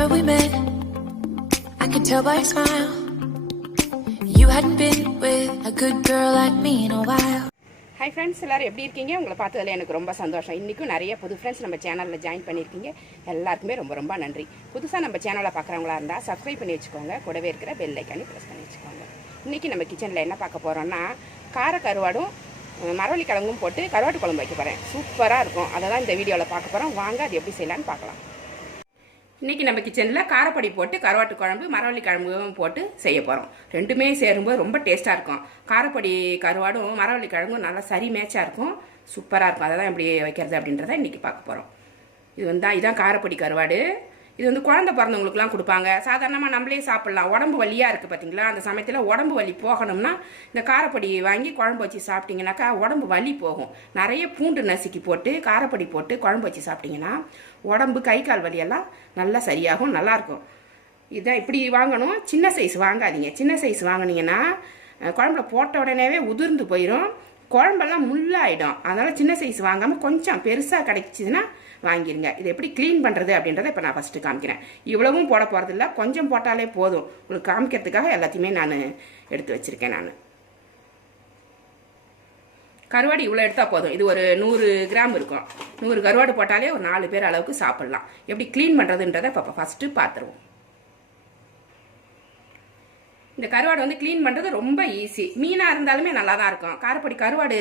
Remember we met? I could tell by your smile. You hadn't been with a good girl like me in a while. Hi friends எல்லாரும் எப்படி இருக்கீங்க? உங்களை பார்த்ததில் எனக்கு ரொம்ப சந்தோஷம். இன்றைக்கும் நிறைய புது ஃப்ரெண்ட்ஸ் நம்ம சேனலில் ஜாயின் பண்ணியிருக்கீங்க. எல்லாருக்குமே ரொம்ப ரொம்ப நன்றி. புதுசாக நம்ம சேனலை பார்க்குறவங்களா இருந்தால் சப்ஸ்கிரைப் பண்ணி வச்சுக்கோங்க. கூடவே இருக்கிற பெல் ஐக்கானி ப்ரெஸ் பண்ணி வச்சுக்கோங்க. இன்றைக்கி நம்ம கிச்சனில் என்ன பார்க்க போகிறோன்னா கார கருவாடும் மரவள்ளி கிழங்கும் போட்டு கருவாட்டு குழம்பு வைக்க போகிறேன் சூப்பராக இருக்கும். அதை தான் இந்த வீடியோவில் பார்க்க போகிறோம் வாங்க அது எப்படி செய்யலான்னு பார்க்கலாம். இன்றைக்கி நம்ம கிச்சனில் காரப்பொடி போட்டு கருவாட்டு குழம்பு மரவள்ளி கிழங்கும் போட்டு செய்ய போகிறோம் ரெண்டுமே சேரும்போது ரொம்ப டேஸ்ட்டாக இருக்கும். காரப்பொடி கருவாடும் மரவள்ளி கிழங்கும் நல்லா சரி மேட்சாக இருக்கும். சூப்பராக இருக்கும். அதை தான் எப்படி வைக்கிறது அப்படின்றத இன்றைக்கி பார்க்க போகிறோம் இது வந்து இதுதான் காரப்பொடி கருவாடு. இது வந்து குழந்தை பிறந்தவங்களுக்குலாம் கொடுப்பாங்க. சாதாரணமாக நம்மளே சாப்பிட்லாம். உடம்பு வலியாக இருக்குது பார்த்தீங்களா அந்த சமயத்தில் உடம்பு வலி போகணும்னா இந்த காரப்பொடி வாங்கி குழம்பு வச்சு சாப்பிட்டீங்கன்னாக்கா உடம்பு வலி போகும். நிறைய பூண்டு நசுக்கி போட்டு காரப்பொடி போட்டு குழம்பு வச்சு சாப்பிட்டீங்கன்னா உடம்பு கை கால் வலியெல்லாம் நல்லா சரியாகும் நல்லாயிருக்கும் இதான் இப்படி வாங்கணும். சின்ன சைஸ் வாங்காதீங்க. சின்ன சைஸ் வாங்கினீங்கன்னா குழம்புல போட்ட உடனேவே உதிர்ந்து போயிடும் குழம்பெல்லாம் முள்ளாயிடும். அதனால் சின்ன சைஸ் வாங்காமல் கொஞ்சம் பெருசாக கிடைச்சிதுன்னா வாங்கிருங்க. இதை எப்படி க்ளீன் பண்ணுறது அப்படின்றத இப்போ நான் ஃபஸ்ட்டு காமிக்கிறேன். இவ்வளவும் போட போகிறதில்ல கொஞ்சம் போட்டாலே போதும். உங்களுக்கு காமிக்கிறதுக்காக எல்லாத்தையுமே நான் எடுத்து வச்சுருக்கேன் நான். கருவாடு இவ்வளோ எடுத்தால் போதும். இது ஒரு நூறு கிராம் இருக்கும். நூறு கருவாடு போட்டாலே ஒரு நாலு பேர் அளவுக்கு சாப்பிட்லாம். எப்படி க்ளீன் பண்ணுறதுன்றதை இப்போ ஃபஸ்ட்டு பார்த்துருவோம். இந்த கருவாடு வந்து க்ளீன் பண்ணுறது ரொம்ப ஈஸி மீனாக இருந்தாலுமே நல்லா தான் இருக்கும். காரப்பொடி கருவாடு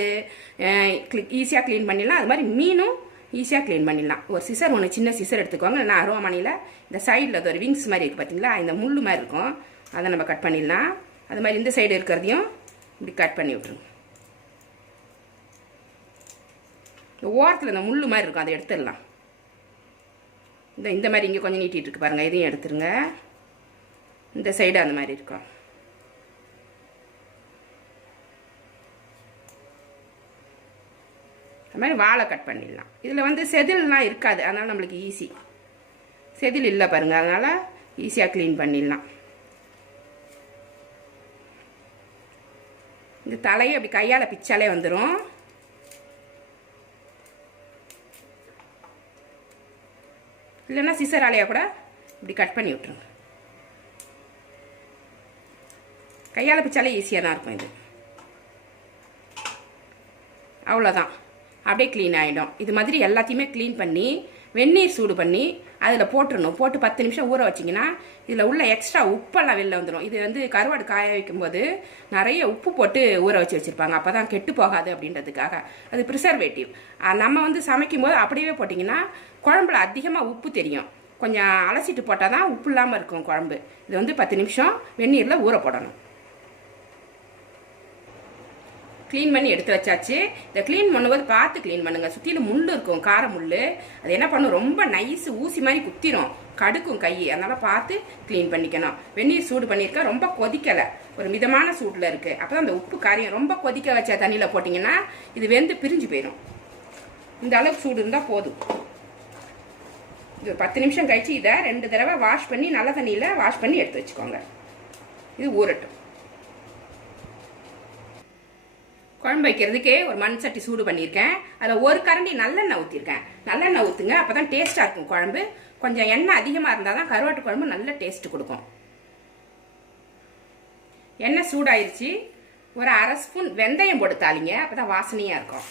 ஈஸியாக க்ளீன் பண்ணிடலாம். அது மாதிரி மீனும் ஈஸியாக க்ளீன் பண்ணிடலாம். ஒரு சிசர் ஒன்று சின்ன சிசர் எடுத்துக்கோங்க. நான் அருவாமனையில் இந்த சைடில் அது ஒரு விங்ஸ் மாதிரி இருக்குது பார்த்தீங்களா இந்த முள் மாதிரி இருக்கும். அதை நம்ம கட் பண்ணிடலாம். அது மாதிரி இந்த சைடு இருக்கிறதையும் இப்படி கட் பண்ணி விட்ருங்க இந்த ஓரத்தில் இந்த முள் மாதிரி இருக்கும். அதை எடுத்துடலாம். இந்த இந்த மாதிரி இங்கே கொஞ்சம் நீட்டிகிட்டு இருக்கு பாருங்கள் இதையும் எடுத்துருங்க. இந்த சைடு அந்த மாதிரி இருக்கும். அது மாதிரி வாழை கட் பண்ணிடலாம். இதில் வந்து செதில்லாம் இருக்காது. அதனால் நம்மளுக்கு ஈஸி செதில் இல்லை பாருங்கள் அதனால் ஈஸியாக க்ளீன் பண்ணிடலாம். இந்த தலையை அப்படி கையால் பிச்சாலே வந்துடும் இல்லைன்னா சிசராலையாக கூட இப்படி கட் பண்ணி விட்ருங்க கையால் பிச்சாலே ஈஸியாக தான் இருக்கும் இது. அவ்வளோதான் அப்படியே க்ளீன் ஆகிடும் இது மாதிரி எல்லாத்தையுமே க்ளீன் பண்ணி வெந்நீர் சூடு பண்ணி அதில் போட்டுடணும் போட்டு பத்து நிமிஷம் ஊற வச்சிங்கன்னா இதில் உள்ள எக்ஸ்ட்ரா உப்பெல்லாம் வெளில வந்துடும் இது வந்து கருவாடு காய வைக்கும்போது நிறைய உப்பு போட்டு ஊற வச்சு வச்சுருப்பாங்க. அப்போ தான் கெட்டு போகாது அப்படின்றதுக்காக. அது ப்ரிசர்வேட்டிவ் நம்ம வந்து சமைக்கும்போது அப்படியே போட்டிங்கன்னா குழம்புல அதிகமாக உப்பு தெரியும். கொஞ்சம் அலசிட்டு போட்டால் தான் உப்பு இல்லாமல் இருக்கும் குழம்பு. இது வந்து பத்து நிமிஷம் வெந்நீரில் ஊற போடணும். க்ளீன் பண்ணி எடுத்து வச்சாச்சு. இதை க்ளீன் பண்ணும்போது பார்த்து க்ளீன் பண்ணுங்க. சுற்றிலும் முள் இருக்கும் கார முள் அது என்ன பண்ணும்? ரொம்ப நைஸ் ஊசி மாதிரி குத்திரும். கடுக்கும் கை. அதனால பார்த்து க்ளீன் பண்ணிக்கணும். வெந்நீர் சூடு பண்ணியிருக்கேன் ரொம்ப கொதிக்கலை. ஒரு மிதமான சூட்டில் இருக்குது அப்போ தான் அந்த உப்பு காரியம் ரொம்ப கொதிக்க வச்ச தண்ணியில் போட்டிங்கன்னா இது வெந்து பிரிஞ்சு போயிடும் இந்த அளவுக்கு சூடு இருந்தால் போதும். இது பத்து நிமிஷம் கழிச்சு இதை ரெண்டு தடவை வாஷ் பண்ணி நல்ல தண்ணியில் வாஷ் பண்ணி எடுத்து வச்சுக்கோங்க. இது ஊறட்டும். குழம்பு வைக்கிறதுக்கே ஒரு மண் சட்டி சூடு பண்ணியிருக்கேன். அதில் ஒரு கரண்டி நல்லெண்ணெய் ஊற்றிருக்கேன் நல்லெண்ணெய் ஊற்றுங்க அப்போ தான் டேஸ்ட்டாக இருக்கும் குழம்பு. கொஞ்சம் எண்ணெய் அதிகமாக இருந்தால் தான் கருவாட்டு குழம்பு நல்ல டேஸ்ட் கொடுக்கும். எண்ணெய் சூடாயிருச்சு. ஒரு அரை ஸ்பூன் வெந்தயம் போட்டு தாளிங்க அப்போ தான் வாசனையாக இருக்கும்.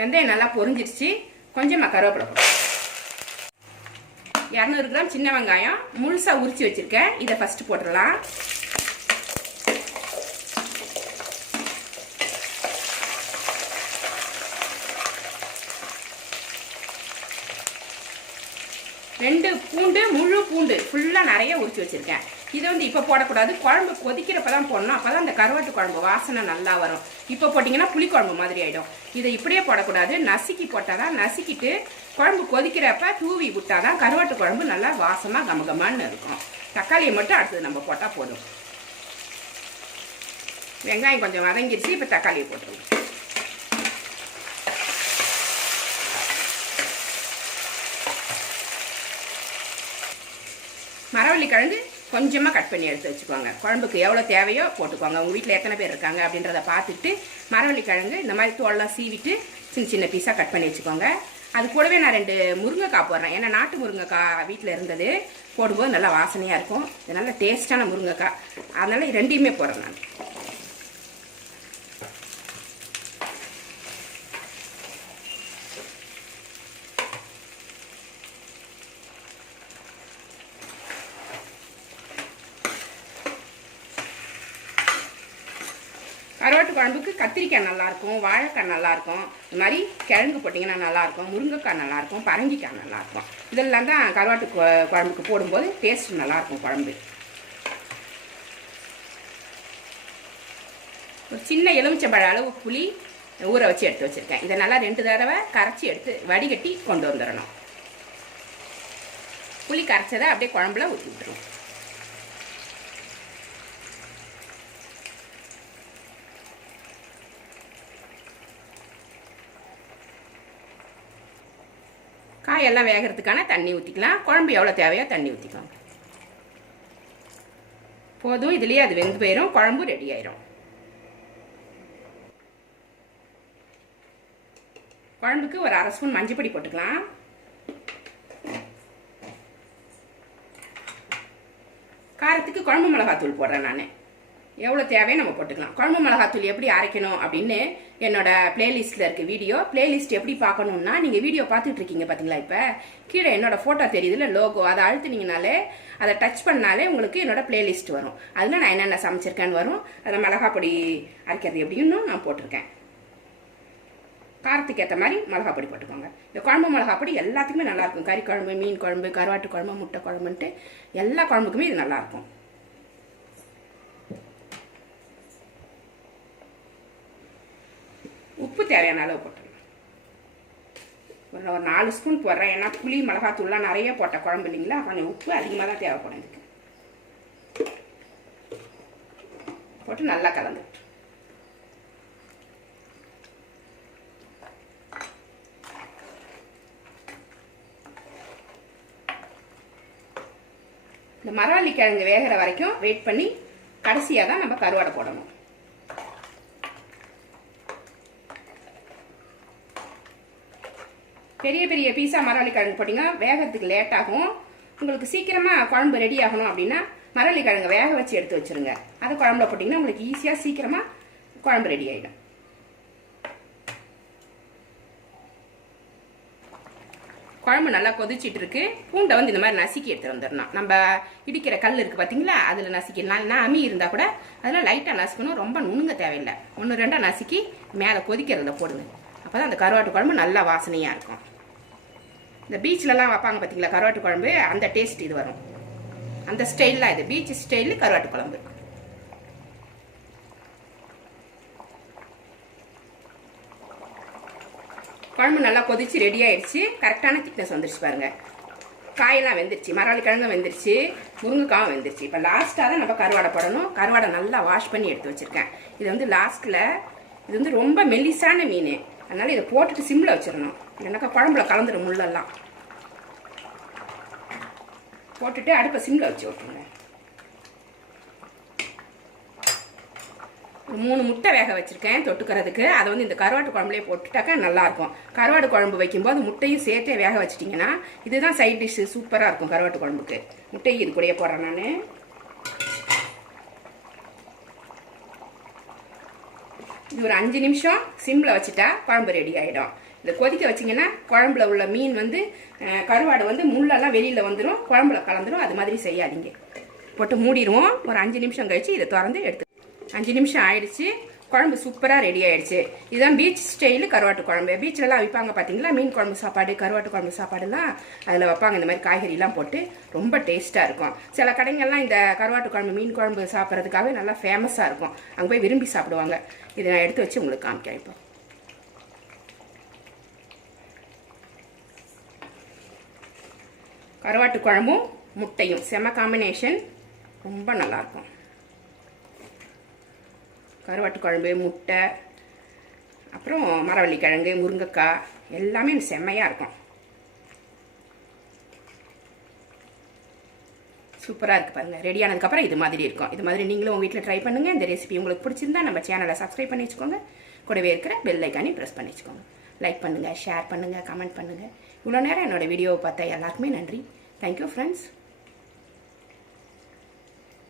வெந்தயம் நல்லா பொரிஞ்சிருச்சு. கொஞ்சமாக கருவேப்பிலை போடும் இரநூறு கிராம் சின்ன வெங்காயம் முழுசாக உரிச்சு வச்சுருக்கேன். இதை ஃபஸ்ட்டு போட்டுடலாம். ரெண்டு பூண்டு முழு பூண்டு ஃபுல்லாக நிறைய உரிச்சு வச்சுருக்கேன். இதை வந்து இப்போ போடக்கூடாது. குழம்பு கொதிக்கிறப்ப தான் போடணும். அப்போ தான் அந்த கருவாட்டு குழம்பு வாசனை நல்லா வரும். இப்போ போட்டிங்கன்னா புளிக்குழம்பு மாதிரி ஆகிடும் இதை இப்படியே போடக்கூடாது. நசுக்கி போட்டால் தான் நசுக்கிட்டு குழம்பு கொதிக்கிறப்ப தூவி விட்டால் தான் கருவாட்டு குழம்பு நல்லா வாசமாக கமகமான்னு இருக்கும். தக்காளியை மட்டும் அடுத்தது நம்ம போட்டால் போதும். வெங்காயம் கொஞ்சம் வதங்கிடுச்சு இப்போ தக்காளியை போட்டுருவோம். மரவள்ளி கிழங்கு கொஞ்சமாக கட் பண்ணி எடுத்து வச்சுக்கோங்க. குழம்புக்கு எவ்வளோ தேவையோ போட்டுக்கோங்க. உங்கள் வீட்டில் எத்தனை பேர் இருக்காங்க அப்படின்றத பார்த்துட்டு மரவள்ளி கிழங்கு இந்த மாதிரி தோலெல்லாம் சீவிட்டு சின்ன சின்ன பீஸாக கட் பண்ணி வச்சுக்கோங்க. அது கூடவே நான் ரெண்டு முருங்கைக்காய் போடுறேன். ஏன்னா நாட்டு முருங்கைக்காய் வீட்டில் இருந்தது. போடும்போது நல்லா வாசனையாக இருக்கும். இது நல்ல டேஸ்டான முருங்கைக்காய். அதனால் ரெண்டையுமே போடுறேன் நான் கருவாட்டு குழம்புக்கு கத்திரிக்காய் நல்லாயிருக்கும் வாழைக்காய் நல்லாயிருக்கும். இது மாதிரி கிழங்கு போட்டிங்கன்னா நல்லாயிருக்கும் முருங்கைக்காய் நல்லாயிருக்கும் பரங்கிக்காய் நல்லாயிருக்கும். இதெல்லாம் தான் கருவாட்டு குழம்புக்கு போடும்போது டேஸ்ட் நல்லாயிருக்கும் குழம்பு. ஒரு சின்ன எலுமிச்சம்பழ அளவு புளி ஊற வச்சு எடுத்து வச்சுருக்கேன். இதை நல்லா ரெண்டு தடவை கரைச்சி எடுத்து வடிகட்டி கொண்டு வந்துடணும். புளி கரைச்சதை அப்படியே குழம்புல ஊற்றி விட்டுருவோம் காயெல்லாம் வேகிறதுக்கான தண்ணி ஊற்றிக்கலாம் குழம்பு எவ்வளோ தேவையோ தண்ணி ஊற்றிக்கலாம் போதும் இதுலேயே அது வெந்து போயிடும் குழம்பு ரெடி ஆயிரும். குழம்புக்கு ஒரு அரை ஸ்பூன் மஞ்சள் பொடி போட்டுக்கலாம். காரத்துக்கு குழம்பு மிளகாத்தூள் போடுறேன் நான். எவ்வளோ தேவையோ நம்ம போட்டுக்கலாம். குழம்பு மிளகாத்தூள் எப்படி அரைக்கணும் அப்படின்னு என்னோட பிளேலிஸ்ட்டில் இருக்க வீடியோ பிளேலிஸ்ட் எப்படி பார்க்கணுன்னா நீங்கள் வீடியோ பார்த்துட்டு இருக்கீங்க பார்த்தீங்களா இப்போ? கீழே என்னோட ஃபோட்டோ தெரியுதுல லோகோ அதை அழுத்துனீங்கனாலே அதை டச் பண்ணாலே உங்களுக்கு என்னோட பிளேலிஸ்ட் வரும். அதில் நான் என்னென்ன சமைச்சிருக்கேன்னு வரும். அதில் மிளகாய் பொடி அரைக்கிறது எப்படின்னு நான் போட்டிருக்கேன். காரத்துக்கு ஏற்ற மாதிரி மிளகா பொடி போட்டுக்கோங்க. இந்த குழம்பு மிளகா பொடி எல்லாத்துக்குமே நல்லாயிருக்கும் கறி குழம்பு மீன் குழம்பு கருவாட்டு குழம்பு முட்டை குழம்புன்ட்டு எல்லா குழம்புக்குமே இது நல்லாயிருக்கும் உப்பு தேவையான அளவு போட்டுருங்க ஒரு ஒரு நாலு ஸ்பூன் போடுறேன். ஏன்னா புளி மிளகாத்தூள்லாம் நிறைய போட்ட குழம்பு இல்லைங்களா? கொஞ்சம் உப்பு அதிகமாக தான் தேவைப்படும் இதுக்கு. போட்டு நல்லா கலந்து. இந்த மரவள்ளி கிழங்கு வேகிற வரைக்கும் வெயிட் பண்ணி கடைசியாக தான் நம்ம கருவாடை போடணும். பெரிய பெரிய பீஸா மரவள்ளி கிழங்கு போட்டிங்கன்னா வேகத்துக்கு லேட் ஆகும். உங்களுக்கு சீக்கிரமாக குழம்பு ரெடி ஆகணும் அப்படின்னா மரவள்ளி கிழங்கு வேக வச்சு எடுத்து வச்சிருங்க. அதை குழம்புல போட்டிங்கன்னா உங்களுக்கு ஈஸியாக சீக்கிரமாக குழம்பு ரெடி ஆகிடும் குழம்பு நல்லா கொதிச்சிட்டு இருக்கு. பூண்டை வந்து இந்த மாதிரி நசுக்கி எடுத்துகிட்டு வந்துடணும். நம்ம இடிக்கிற கல் இருக்குது பார்த்தீங்களா அதில் நசுக்கிடலாம் நான் அமி இருந்தால் கூட அதெல்லாம் லைட்டாக நசுக்கணும். ரொம்ப நுணுங்க தேவையில்லை. ஒன்று ரெண்டாக நசுக்கி மேலே கொதிக்கிறத போடுங்க. அப்போ தான் அந்த கருவாட்டு குழம்பு நல்லா வாசனையாக இருக்கும். இந்த பீச்லலாம் வைப்பாங்க பார்த்தீங்களா கருவாட்டு குழம்பு? அந்த டேஸ்ட் இது வரும். அந்த ஸ்டைல்லாம் இது. பீச் ஸ்டைலு கருவாட்டு குழம்பு. குழம்பு நல்லா கொதிச்சு ரெடி ஆயிடுச்சு. கரெக்டான திக்னஸ் வந்துருச்சு பாருங்க. காயெல்லாம் வெந்துருச்சு. மரவாளி கிழங்கும் வெந்துருச்சு. முருங்கைக்காவும் வெந்துருச்சு. இப்போ லாஸ்ட்டாக தான் நம்ம கருவாடை போடணும். கருவாடை நல்லா வாஷ் பண்ணி எடுத்து வச்சுருக்கேன். இது வந்து லாஸ்ட்டில் இது வந்து ரொம்ப மெல்லிசான மீன். அதனால் இதை போட்டுட்டு சிம்மில் வச்சிடணும். இல்லைனாக்கா குழம்புல கலந்துடும் முள்ளெல்லாம். போட்டுட்டு அடுப்பை சிம்மில் வச்சு விட்டுருங்க மூணு முட்டை வேக வச்சுருக்கேன் தொட்டுக்கிறதுக்கு. அதை வந்து இந்த கருவாட்டு குழம்புலேயே போட்டுட்டாக்கா நல்லாயிருக்கும். கருவாட்டு கருவாடு குழம்பு வைக்கும்போது முட்டையும் சேர்த்தே வேக வச்சிட்டிங்கன்னா இதுதான் சைட் டிஷ்ஷு சூப்பராக இருக்கும் கருவாட்டு குழம்புக்கு. முட்டையும் இது கூடயே போடுறேன் நான். இது ஒரு அஞ்சு நிமிஷம் சிம்மில் வச்சுட்டா குழம்பு ரெடி ஆகிடும் இதை கொதிக்க வச்சிங்கன்னா குழம்புல உள்ள மீன் வந்து கருவாடு வந்து முள்ளெல்லாம் வெளியில் வந்துடும் குழம்புல கலந்துடும் அது மாதிரி செய்யாதீங்க. போட்டு மூடிடுவோம் ஒரு அஞ்சு நிமிஷம் கழித்து இதை திறந்து எடுத்து அஞ்சு நிமிஷம் ஆயிடுச்சு. குழம்பு சூப்பராக ரெடி ஆயிடுச்சு. இதுதான் பீச் ஸ்டைலு கருவாட்டு குழம்பு. பீச்லலாம் வைப்பாங்க பார்த்தீங்களா மீன் குழம்பு சாப்பாடு கருவாட்டு குழம்பு சாப்பாடுலாம் அதில் வைப்பாங்க. இந்த மாதிரி காய்கறிலாம் போட்டு ரொம்ப டேஸ்ட்டாக இருக்கும். சில கடைங்கள்லாம் இந்த கருவாட்டு குழம்பு மீன் குழம்பு சாப்பிட்றதுக்காகவே நல்லா ஃபேமஸாக இருக்கும். அங்கே போய் விரும்பி சாப்பிடுவாங்க. இதை நான் எடுத்து வச்சு உங்களுக்கு காமிக்கிறேன் இப்போ. கருவாட்டு குழம்பும் முட்டையும். செம காம்பினேஷன் ரொம்ப நல்லாயிருக்கும் கருவாட்டு குழம்பு முட்டை அப்புறம் மரவள்ளி கிழங்கு முருங்கைக்காய் எல்லாமே செம்மையாக இருக்கும். சூப்பராக இருக்குது பாருங்கள் ரெடி ஆனதுக்கப்புறம் இது மாதிரி இருக்கும். இது மாதிரி நீங்களும் உங்கள் வீட்டில் ட்ரை பண்ணுங்கள் இந்த ரெசிபி உங்களுக்கு பிடிச்சிருந்தா நம்ம சேனலை சப்ஸ்கிரைப் பண்ணி வச்சுக்கோங்க. கூடவே இருக்கிற பெல் ஐக்கானே ப்ரெஸ் பண்ணி வச்சுக்கோங்க. லைக் பண்ணுங்கள் ஷேர் பண்ணுங்கள் கமெண்ட் பண்ணுங்கள் இவ்வளோ நேரம் என்னோட வீடியோவை பார்த்தா எல்லாருக்குமே நன்றி. Thank you friends